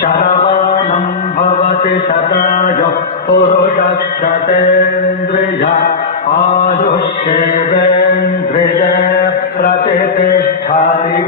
शतमानं भवति शतायुः पुरुषः शतेन्द्रिय आयुष्येवेन्द्रिय प्रतिष्ठति।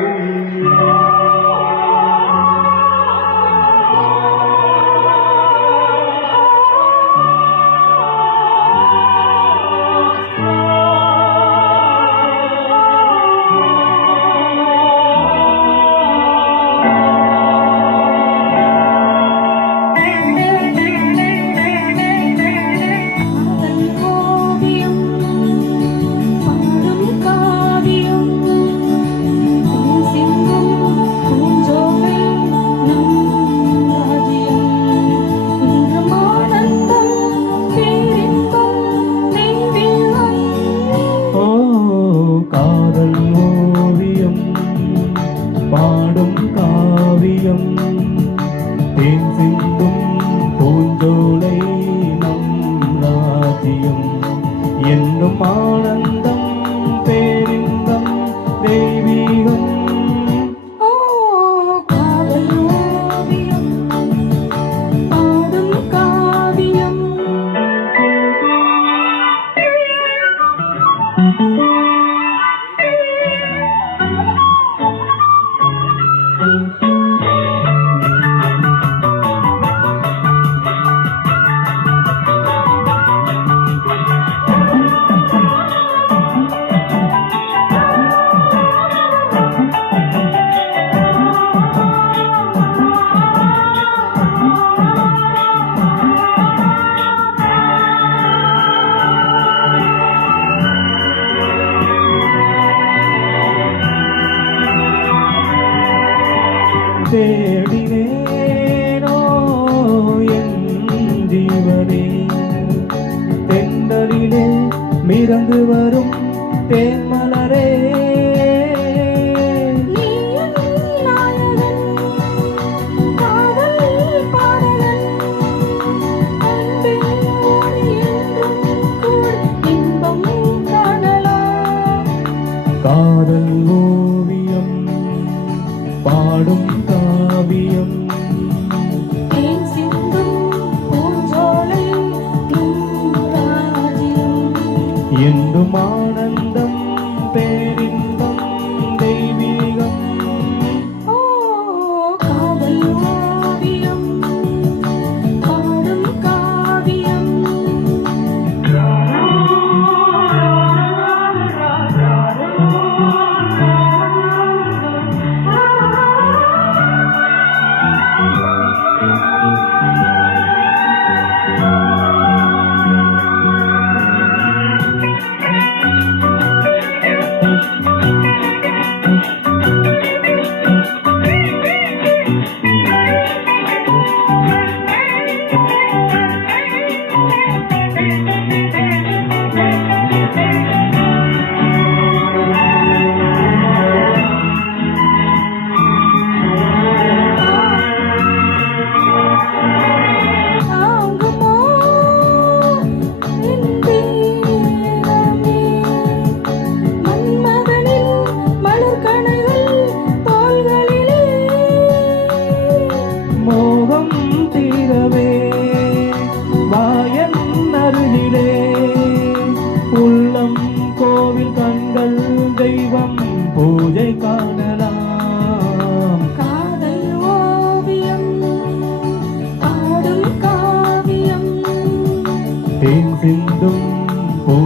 பாடும் காவியம் தேன் சிந்தும் பூஞ்சோலை நம் ராஜ்யம் என்னும் ஆனந்தம் பேரின்பம் தெய்வீகம். காதல் ஓவியம் பாடும் காவியம். தேடினேனோ என் ஜீவனே தென்றலிலே மிதந்து வரும் தேன்மலரே. காதல் ஓவியம் பாடும் காவியம் தேன் சிந்தும் பூஞ்சோலை நம் ராஜ்யம் என்றும் ஆனந்தம் பேரின்பம் தெய்வீகம். காதல் ஓவியம் பாடும் காவியம். மோகம் தீரவே வாயன் அருகிலே உள்ளம் கோவில் கண்கள் தெய்வம் பூஜை காணலாம். காதல் ஓவியம் பாடும் காவியம். தேன் சிந்தும் பூ